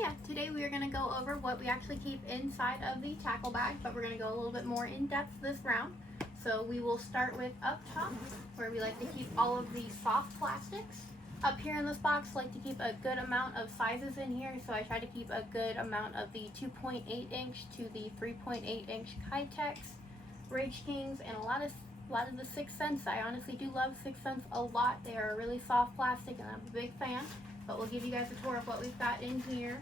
yeah, today we are going to go over what we actually keep inside of the tackle bag, but we're going to go a little bit more in depth this round. So we will start with up top, where we like to keep all of the soft plastics. Up here in this box, I like to keep a good amount of sizes in here, so I try to keep a good amount of the 2.8 inch to the 3.8 inch Kitex, Rage Kings, and a lot of the 6th Sense. I honestly do love 6th Sense a lot. They are a really soft plastic, and I'm a big fan. But we'll give you guys a tour of what we've got in here.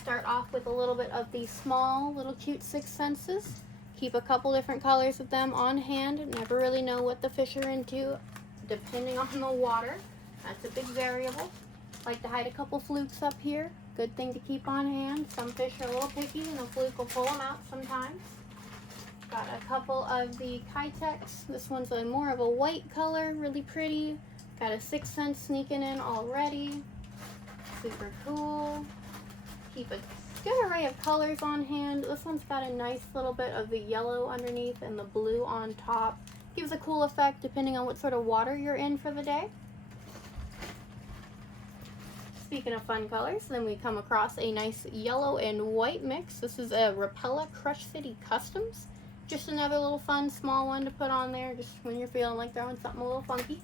Start off with a little bit of the small, little cute 6th Senses. Keep a couple different colors of them on hand. Never really know what the fish are into, depending on the water. That's a big variable. Like to hide a couple flukes up here. Good thing to keep on hand. Some fish are a little picky, and a fluke will pull them out sometimes. Got a couple of the Kitex. This one's more of a white color, really pretty. Got a 6th Sense sneaking in already. Super cool. Keep a good array of colors on hand. This one's got a nice little bit of the yellow underneath and the blue on top. Gives a cool effect depending on what sort of water you're in for the day. Speaking of fun colors, then we come across a nice yellow and white mix. This is a Rapala Crush City Customs. Just another little fun small one to put on there just when you're feeling like throwing something a little funky.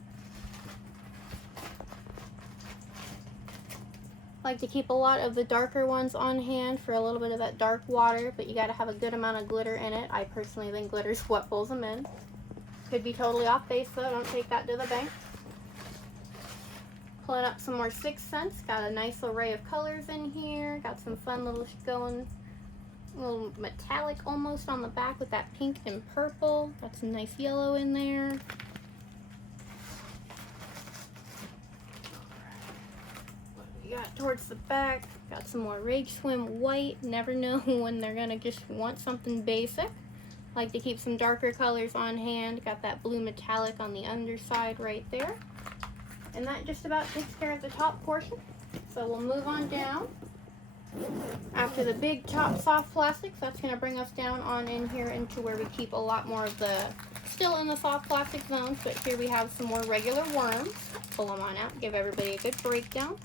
Like to keep a lot of the darker ones on hand for a little bit of that dark water, but you got to have a good amount of glitter in it. I personally think glitter is what pulls them in. Could be totally off base though, don't take that to the bank. Pulling up some more 6th Sense. Got a nice array of colors in here. Got some fun little little metallic almost on the back with that pink and purple. Got some nice yellow in there. We got towards the back, got some more Rage Swim white. Never know when they're gonna just want something basic. Like to keep some darker colors on hand. Got that blue metallic on the underside right there. And that just about takes care of the top portion. So we'll move on down. After the big top soft plastics, that's gonna bring us down on in here into where we keep a lot more of the, still in the soft plastic zones, but here we have some more regular worms. Pull them on out, give everybody a good breakdown.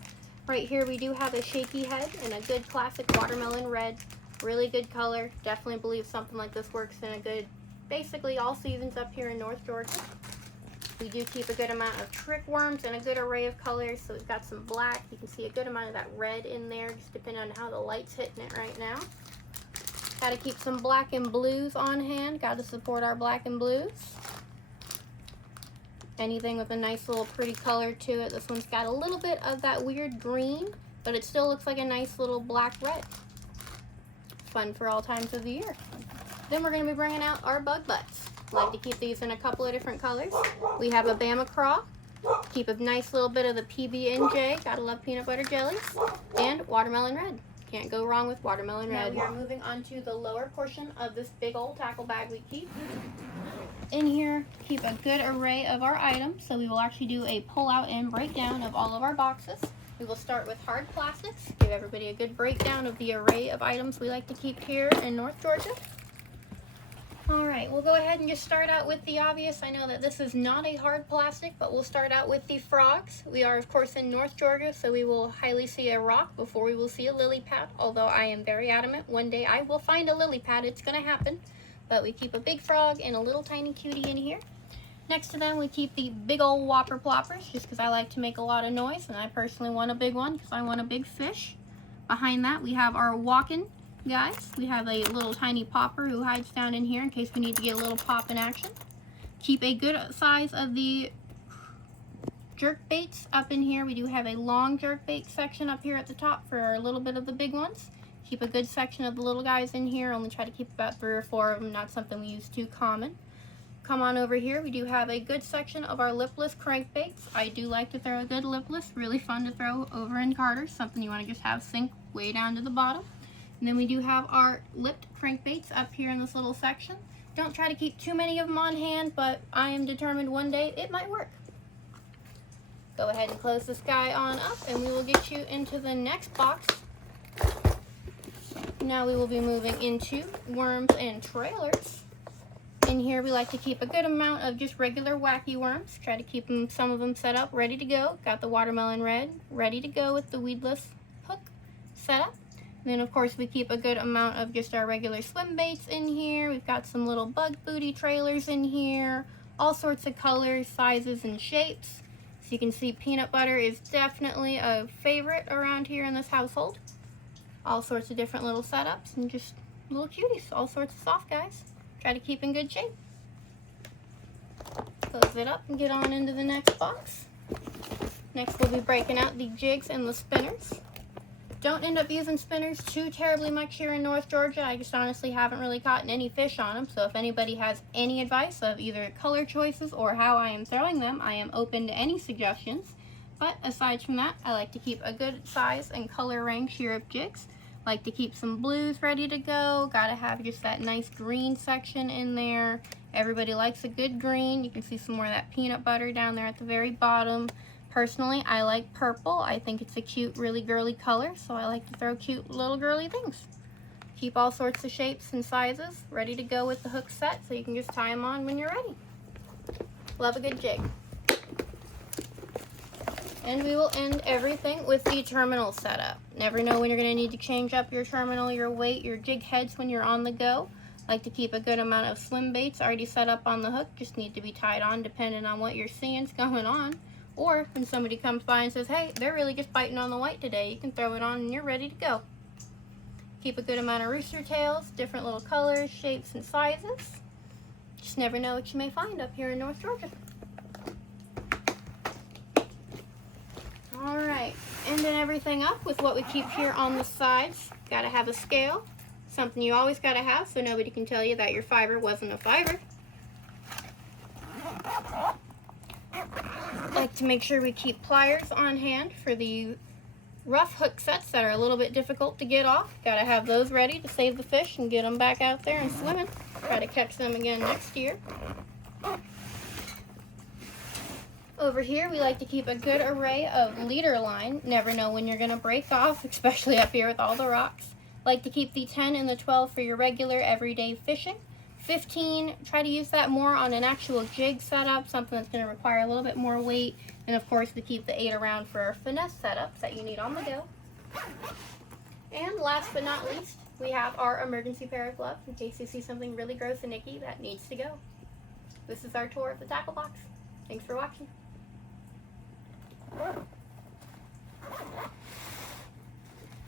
Right here we do have a shaky head and a good classic watermelon red. Really good color. Definitely believe something like this works in a good, basically all seasons up here in North Georgia. We do keep a good amount of trick worms and a good array of colors. So we've got some black. You can see a good amount of that red in there, just depending on how the light's hitting it right now. Got to keep some black and blues on hand. Got to support our black and blues. Anything with a nice little pretty color to it. This one's got a little bit of that weird green, but it still looks like a nice little black red. Fun for all times of the year. Then we're going to be bringing out our bug butts. Like to keep these in a couple of different colors. We have a Bama Craw. Keep a nice little bit of the PB&J. Gotta love peanut butter jellies. And watermelon red. Can't go wrong with watermelon red. Now we are moving on to the lower portion of this big old tackle bag we keep. In here, keep a good array of our items. So we will actually do a pull out and breakdown of all of our boxes. We will start with hard plastics. Give everybody a good breakdown of the array of items we like to keep here in North Georgia. Alright, we'll go ahead and just start out with the obvious. I know that this is not a hard plastic, but we'll start out with the frogs. We are, of course, in North Georgia, so we will highly see a rock before we will see a lily pad, although I am very adamant one day I will find a lily pad. It's going to happen. But we keep a big frog and a little tiny cutie in here. Next to them, we keep the big old whopper ploppers, just because I like to make a lot of noise, and I personally want a big one because I want a big fish. Behind that, we have our walking guys. We have a little tiny popper who hides down in here in case we need to get a little pop in action. Keep a good size of the jerk baits up in here. We do have a long jerk bait section up here at the top for a little bit of the big ones. Keep a good section of the little guys in here. Only try to keep about 3 or 4 of them, not something we use too common. Come on over here. We do have a good section of our lipless crankbaits. I do like to throw a good lipless. Really fun to throw over in Carter's. Something you want to just have sink way down to the bottom. And then we do have our lipped crankbaits up here in this little section. Don't try to keep too many of them on hand, but I am determined one day it might work. Go ahead and close this guy on up and we will get you into the next box. Now we will be moving into worms and trailers. In here we like to keep a good amount of just regular wacky worms. Try to keep them, some of them set up, ready to go. Got the watermelon red, ready to go with the weedless hook set up. And then of course we keep a good amount of just our regular swim baits in here. We've got some little bug booty trailers in here, all sorts of colors, sizes, and shapes. So you can see peanut butter is definitely a favorite around here in this household. All sorts of different little setups and just little cuties, all sorts of soft guys. Try to keep in good shape. Close it up and get on into the next box. Next we'll be breaking out the jigs and the spinners. Don't end up using spinners too terribly much here in North Georgia. I just honestly haven't really caught any fish on them. So if anybody has any advice of either color choices or how I am throwing them, I am open to any suggestions. But aside from that, I like to keep a good size and color range here of jigs. Like to keep some blues ready to go. Gotta have just that nice green section in there. Everybody likes a good green. You can see some more of that peanut butter down there at the very bottom. Personally, I like purple. I think it's a cute, really girly color, so I like to throw cute little girly things. Keep all sorts of shapes and sizes ready to go with the hook set, so you can just tie them on when you're ready. Love a good jig. And we will end everything with the terminal setup. Never know when you're going to need to change up your terminal, your weight, your jig heads when you're on the go. Like to keep a good amount of swim baits already set up on the hook, just need to be tied on depending on what you're seeing's going on. Or when somebody comes by and says, hey, they're really just biting on the white today, you can throw it on and you're ready to go. Keep a good amount of rooster tails, different little colors, shapes, and sizes. Just never know what you may find up here in North Georgia. Alright, ending everything up with what we keep here on the sides. Gotta have a scale, something you always gotta have so nobody can tell you that your fiber wasn't a fiber. Like to make sure we keep pliers on hand for the rough hook sets that are a little bit difficult to get off. Gotta have those ready to save the fish and get them back out there and swimming. Try to catch them again next year. Over here we like to keep a good array of leader line. Never know when you're gonna break off, especially up here with all the rocks. Like to keep the 10 and the 12 for your regular everyday fishing. 15, try to use that more on an actual jig setup, something that's going to require a little bit more weight, and of course to keep the 8 around for finesse setups that you need on the go. And last but not least, we have our emergency pair of gloves in case you see something really gross and icky that needs to go. This is our tour of the tackle box. Thanks for watching.